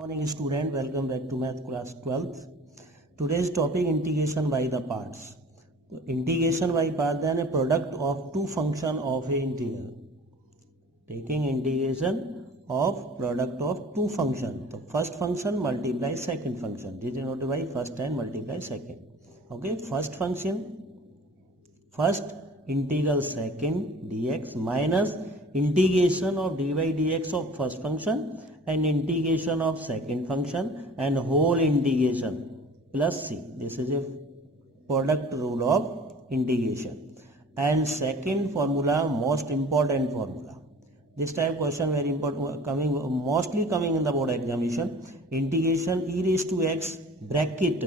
Morning student, welcome back to math class 12th. Today's topic integration by the parts. So integration by part, then a product of two function of a integer. Taking integration of product of two function. The first function multiply second function. This is denoted by first and multiply second. Okay, first function, first integral second dx minus integration of dy dx of first function and integration of second function and whole integration plus c. This is a product rule of integration. And second formula, most important formula. This type question very important, mostly coming in the board examination. Integration e raised to x bracket.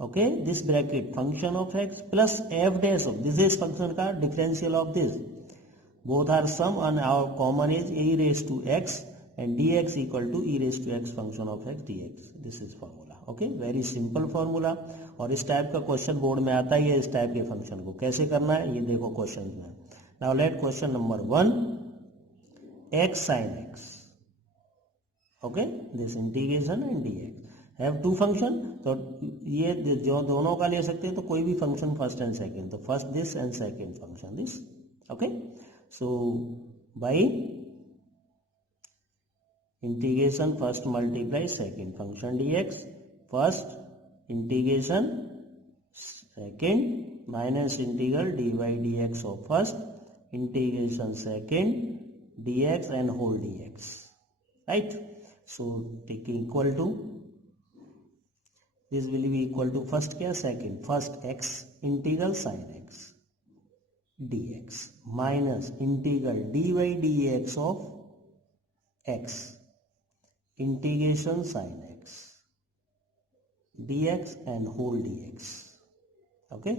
Okay, this bracket function of x plus f dash of this is function का differential of this. Both are sum and our common is e raised to x and dx equal to e raised to x function of x dx. This is formula. Okay, very simple formula. और इस type का question board में आता ही है. इस type के function को कैसे करना है ये देखो क्वेश्चन में. Now let question number 1 x sin x. Okay, this integration and dx have two function. तो ये जो दोनों का ले सकते हैं तो कोई भी फंक्शन फर्स्ट एंड सेकंड. तो first this and second function this. Okay, so by integration first multiply second function dx, first integration second minus integral dy dx of first integration second dx and whole dx, right? So take equal to, this will be equal to first क्या second, first x integral sin x dx minus integral dy dx of x integration sin x dx and whole dx. Okay,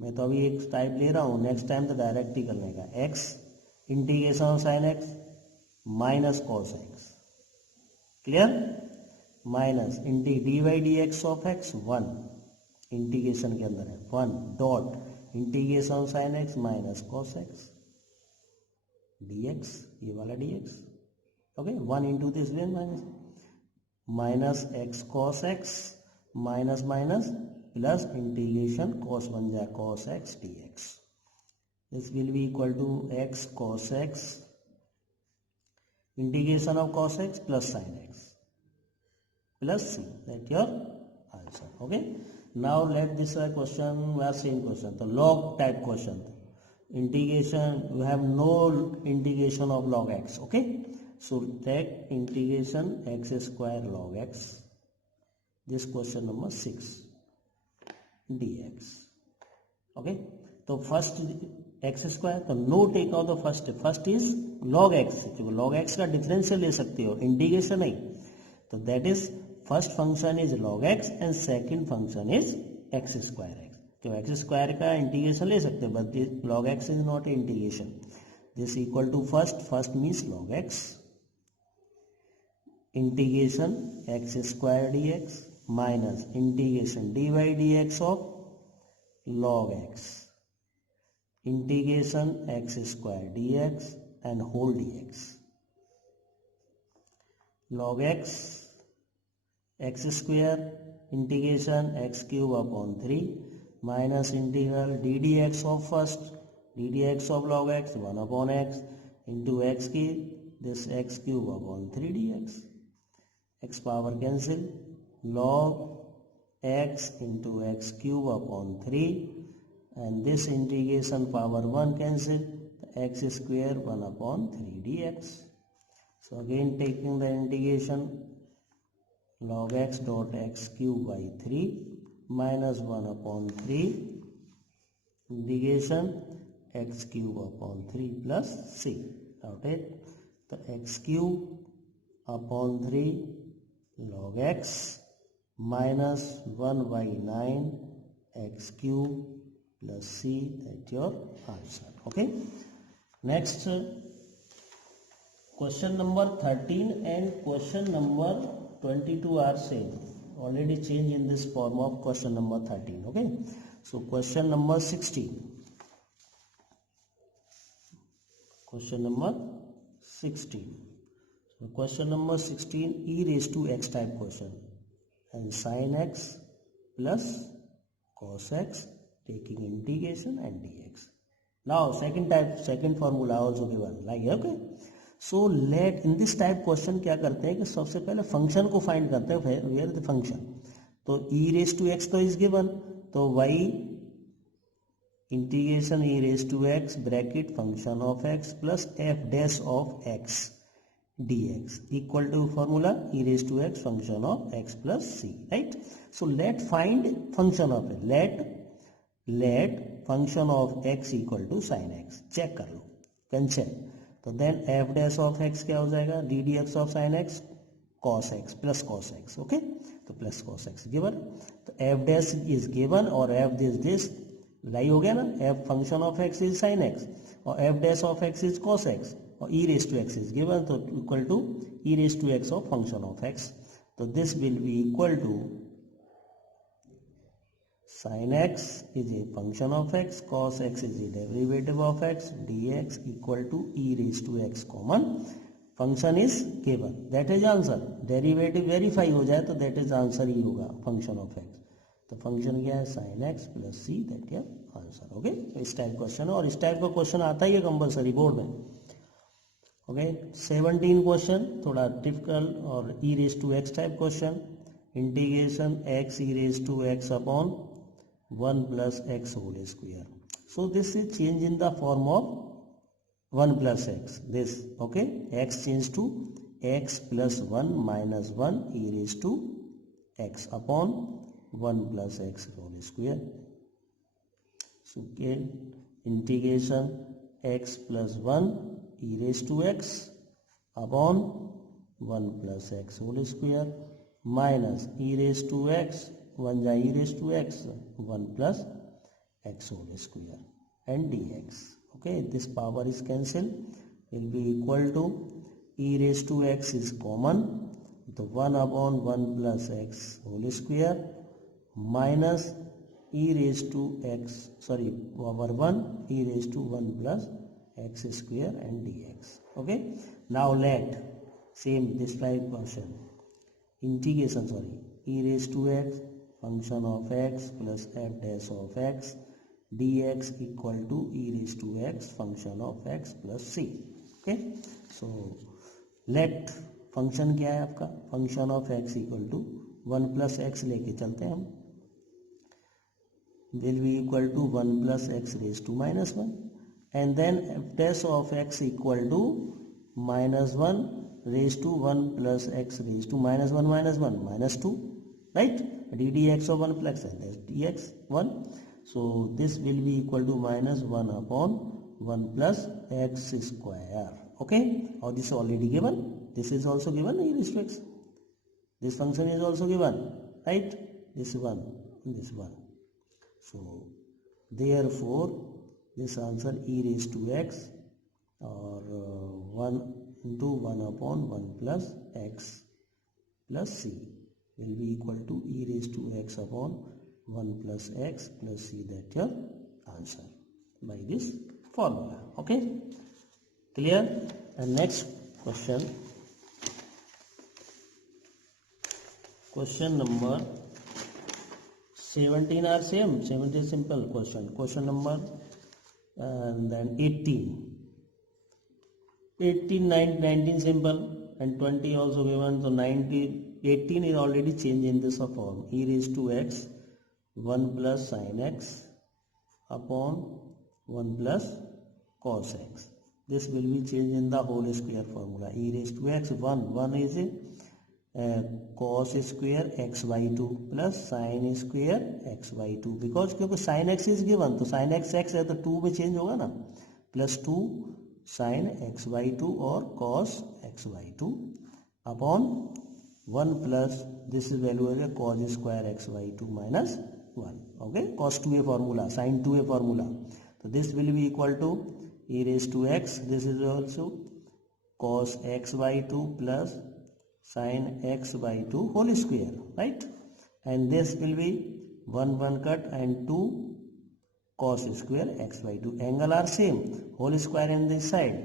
मैं तो अभी एक type ले रहा हूँ, next time तो direct ही करने का. x integration of sine x minus cos x, clear, minus d y d x of x 1 integration के अंदर है 1 dot integration of sine x minus cos x dx, ये वाला dx. Okay, 1 into this way minus x cos x minus minus plus integration cos 1 ja cos x dx. This will be equal to x cos x integration of cos x plus sin x plus c. That your answer. Okay, now let this question, same question, the log type question. Integration, you have no integration of log x. Okay, so take integration x square log x, this question number 6 dx. Okay, so first x square, तो no take out the first is log x. क्योंकि log x का differential ले सकते हो, integration नहीं. तो that is first function is log x and second function is x square x. तो x square का इंटीग्रेशन ले सकते हो, but log x is not integration. This equal to first means log x integration x square dx minus integration dy dx of log x integration x square dx and whole dx. Log x x square integration x cube upon 3 minus integral d dx of first d dx of log x 1 upon x into x cube, this x cube upon 3 dx. X power cancel, log x into x cube upon 3 and this integration power 1 cancel, x square 1 upon 3 dx. So again taking the integration log x dot x cube by 3 minus 1 upon 3 integration x cube upon 3 plus c. Now take the x cube upon 3 log x minus 1 by 9 x cube plus c. That's your answer. Okay, next question number 13 and question number 22 are same, already changed in this form of question number 13. Okay, so question number 16, question number 16. Question number 16, e raised to x type question, and sin x plus cos x taking integration and dx. Now second formula also given like okay. So let in this type question क्या करते हैं कि सबसे पहले function को find करते हैं, where the function. तो e raised to x तो इज गिवन, तो y integration e raised to x bracket function of x plus f dash of x dx equal to formula e raised to x function of x plus c, right? So let find function of it. Let function of x equal to sin x. Check कर लो, can check. तो then f dash of x क्या हो जाएगा, d dx ऑफ sin x cos x plus cos x. Okay, तो plus cos x given. तो f dash is given और f दिस लाई हो गया ना, f function of x is sin x और f dash of x is cos x और e raised to x is given, तो equal to e raised to x of function of x. तो this will be equal to sin x is a function of x, cos x is a derivative of x, dx equal to e raised to x common. Function is given, that is answer. Derivative verify हो जाए तो that is answer ही होगा function of x. तो function क्या है, sin x plus c, that is answer. ओके, इस type question है और इस टाइप का क्वेश्चन आता ही है कंपलसरी बोर्ड में. ओके, 17 क्वेश्चन थोड़ा डिफिकल्ट और e raise to x type question. Integration x e raise to x upon 1 plus x whole square. So this is change in the form of 1 plus x. This okay, x change to x plus 1 minus 1 e raise to x upon 1 plus x whole square. So integration x plus 1 e raised to x upon 1 plus x whole square minus e raised to x 1 ja e raised to x 1 plus x whole square and dx. Okay, this power is cancelled, will be equal to e raised to x is common, the 1 upon 1 plus x whole square minus e raised to x power 1 e raised to 1 plus x square and dx. Okay, now let same this type question, integration e raised to x function of x plus f dash of x dx equal to e raised to x function of x plus c. Okay, so let function क्या है आपका, function of x equal to 1 plus x लेके चलते हैं हम, will be equal to 1 plus x raised to minus 1 and then f dash of x equal to minus 1 raised to 1 plus x raised to minus 1 minus 2, right? ddx of 1 plus x dx 1. So this will be equal to minus 1 upon 1 plus x square. Okay, or this is already given, this is also given e raised to x, this function is also given, right? This 1, this 1. So therefore this answer e raised to x or 1 into 1 upon 1 plus x plus c will be equal to e raised to x upon 1 plus x plus c, that your answer by this formula. Okay, clear? And next question number 17 are same, 17 simple question number and then 18, 19 simple and 20 also given. So 18 is already changed in this form, e raised to x 1 plus sin x upon 1 plus cos x. This will be changed in the whole square formula, e raised to x 1 is cos square x by 2 plus sin square x by 2, because क्योंकि sin x is given तो sin x है तो 2 में change होगा ना, plus 2 sin x by 2 और cos x by 2 upon 1 plus this is value है cos square x by 2 minus 1. ओके, cos 2a formula, sin 2a formula. तो this will be equal to e raised to x, this is also cos x by 2 plus sin x by 2 whole square, right? And this will be 1 cut and 2 cos square x by 2. Angle are same, whole square in this side,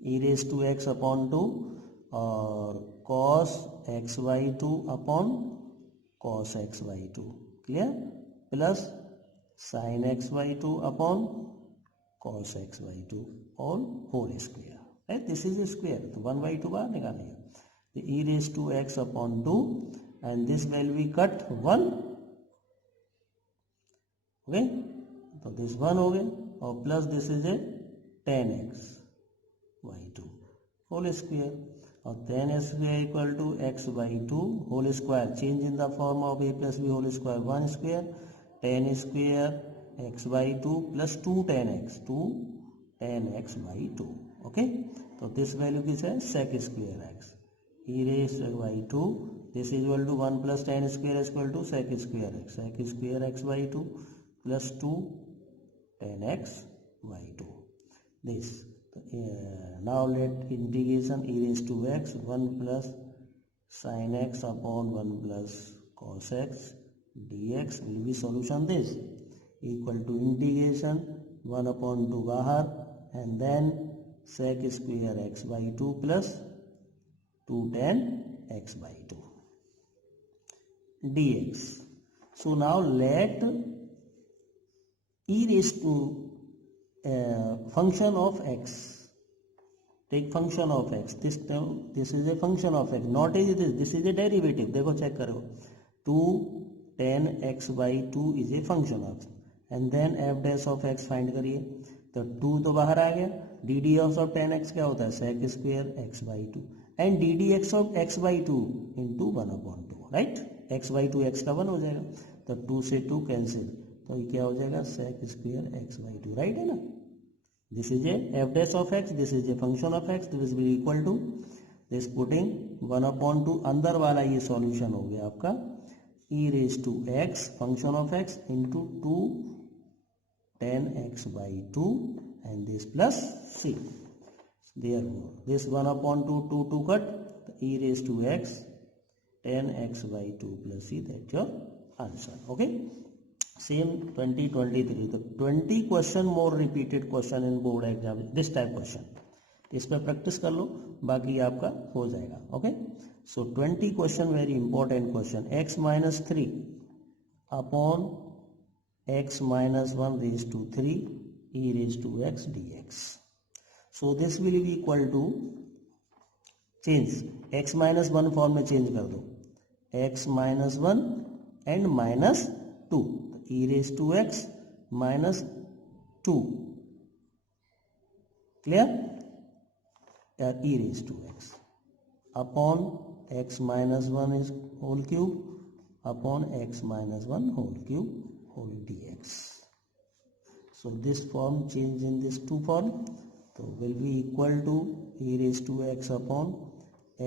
e raised to x upon 2 और cos x/2 upon cos x/2, clear, plus sin x/2 upon cos x/2 और whole square, right, this is square, तो 1/2 बाहर निकालेंगे, e raise to x upon 2 and this value we cut 1, okay, तो this 1 हो गया और plus this is a 10x/2 whole square और 10x² equal to x/2 whole square, change in the form of a plus b whole square 1 square, 10 square x/2 plus 2 10x/2, okay, तो this value किस है, sec square x, e raise by 2, this is equal to 1 plus 10 square equal to sec square x/2 plus 2 10x/2, this. Now let integration e raised to x 1 plus sin x upon 1 plus cos x dx will be solution this equal to integration 1 upon 2 बाहर and then sec square x/2 plus 2 tan x/2 dx. So now let e raised to function of x, take function of x, this is a function of x, not is this is a derivative, देखो check करो, 2 tan x/2 is a function of and then f dash of x find करिए, तो 2 तो बाहर आ गया, dd of tan x क्या होता है, sec square x/2 and ddx of x/2 into 1/2, right, x/2 x का 1 हो जाएगा, तो 2 से 2 कैंसिल, तो ये क्या हो जाएगा, sec square x/2, राइट है ना, this is a f dash of x, this is a function of x, this will be equal to this, putting 1/2 अंदर वाला ये सॉल्यूशन हो गया आपका e raised to x function of x into 2 tan x/2 and this plus c, therefore this 1/2 2 cut, e raised to x tan x/2 plus c, that's your answer, okay. Same 2023, तो 20 question more repeated question in board exam, this type question, इस पर practice कर लो, बाकी आपका हो जाएगा, okay. So 20 question very important question, x-3 upon x-1 raise to 3 e raise to x dx. So this will be equal to, change x-1 form में change कर दो, x-1 and -2, e raised to x minus 2, clear, e raised to x upon x minus 1 is whole cube upon x minus 1 whole cube whole dx. So this form change in this 2 form, so will be equal to e raised to x upon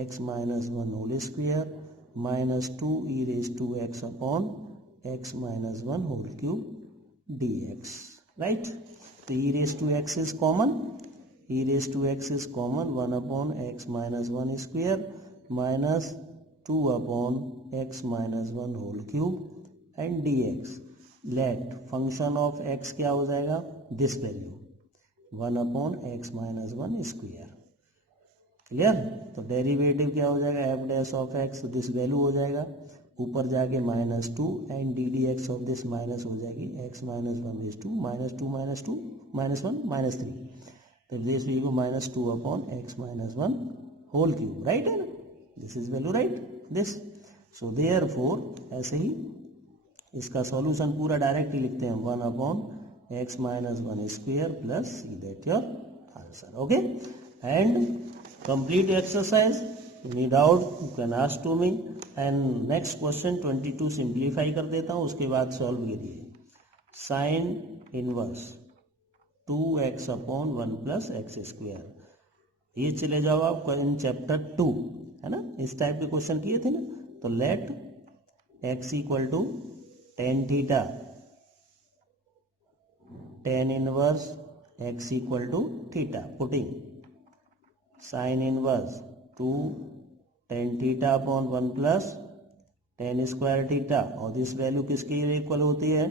x minus 1 whole square minus 2 e raised to x upon x minus 1 whole cube dx, right. So e raised to x is common, e raised to x is common, 1 upon x minus 1 square minus 2 upon x minus 1 whole cube and dx. Let function of x क्या हो जाएगा, this value 1 upon x minus 1 square, clear. तो derivative क्या हो जाएगा, f dash of x, this value हो जाएगा, ऊपर जाके -2 and D d x of this minus हो जाएगी x minus 1 रेज टू -2 -1 -3, तो this will go -2 upon x minus 1 whole cube, right है ना, this is value, right, this. So therefore ऐसे ही इसका सॉल्यूशन पूरा डायरेक्टली लिखते हैं, 1 upon x minus 1 square plus c, that your answer, okay. And complete exercise, any doubt you can ask to me. And next question 22 simplify कर देता हूँ, उसके बाद सॉल्व करिए. Sine inverse 2x upon 1 plus x square, ये चले जाओ आप इन चैप्टर 2, है ना, इस टाइप के क्वेश्चन किए थे ना. तो let x equal to tan theta, tan inverse x equal to theta, putting sine inverse 2 tan theta upon 1 plus tan square theta, और दिस वैल्यू किसके इक्वल होती है,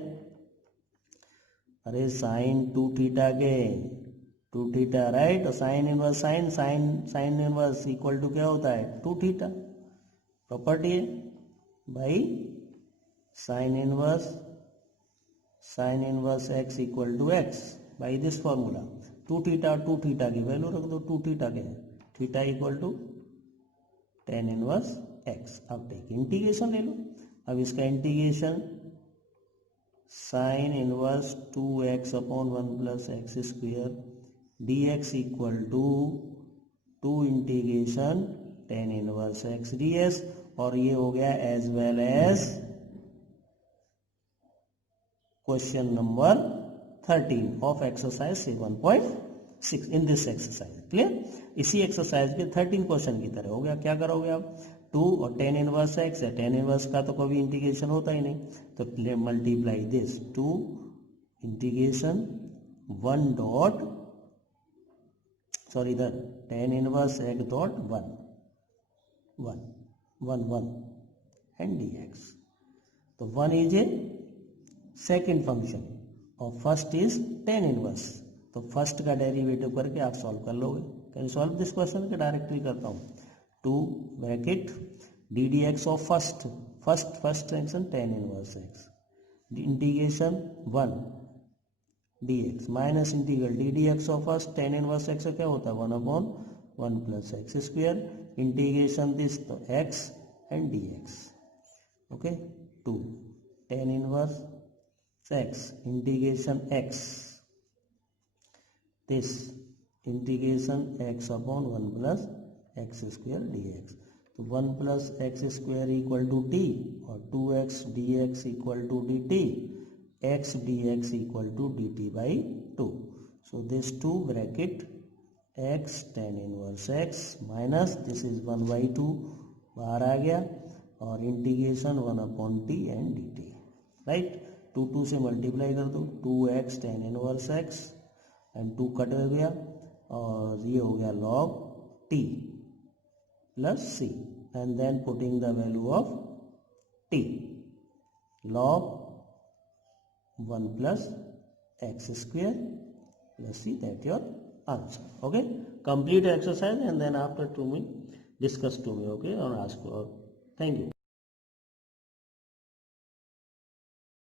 अरे साइन 2 थीटा के 2 theta, right. Sine inverse sine inverse equal to क्या होता है 2 theta, property है भाई। Sine inverse x equal to x by this formula. 2 theta और 2 थीटा की वैल्यू रख दो, 2 थीटा के theta equal to tan inverse x. अब टेक इंटीग्रेशन ले लो। अब इसका integration sine inverse 2x upon 1 plus x square d x equal to 2 integration tan inverse x d s, और ये हो गया as well as question number 13 of exercise 7.6 in this exercise. Clear. इसी exercise के 13 क्वेश्चन की तरह हो गया। क्या करोगे आप, 2 और tan इनवर्स एक्स है, tan इनवर्स का तो कभी इंटीग्रेशन होता ही नहीं, तो multiply this 2 integration 1 dot sorry इधर tan inverse x dot 1 and dx। तो 1 इज ए सेकेंड फंक्शन और फर्स्ट इज tan इनवर्स, तो फर्स्ट का डेरिवेटिव करके आप सॉल्व कर लोगे। कैन सॉल्व दिस क्वेश्चन के डायरेक्टली करता हूँ। 2 bracket D d x of first function tan inverse x integration 1 dx minus integral d d x of first tan inverse x क्या होता है 1 upon 1 plus x square integration this तो x and dx। Okay 2 tan inverse x integration x this integration x upon 1 plus x square dx। तो 1 plus x square equal to t और 2x dx equal to dt, x dx equal to dt by 2। So this 2 bracket x tan inverse x minus this is 1 by 2 बाहर आ गया और integration 1 upon t and dt, right. 2 से multiply कर दो, 2x tan inverse x and 2 cut हो गया और ये हो गया log t plus c and then putting the value of t log 1 plus x square plus c, that your answer. Okay, complete exercise and then after to me discuss to me, okay, और ask. Thank you.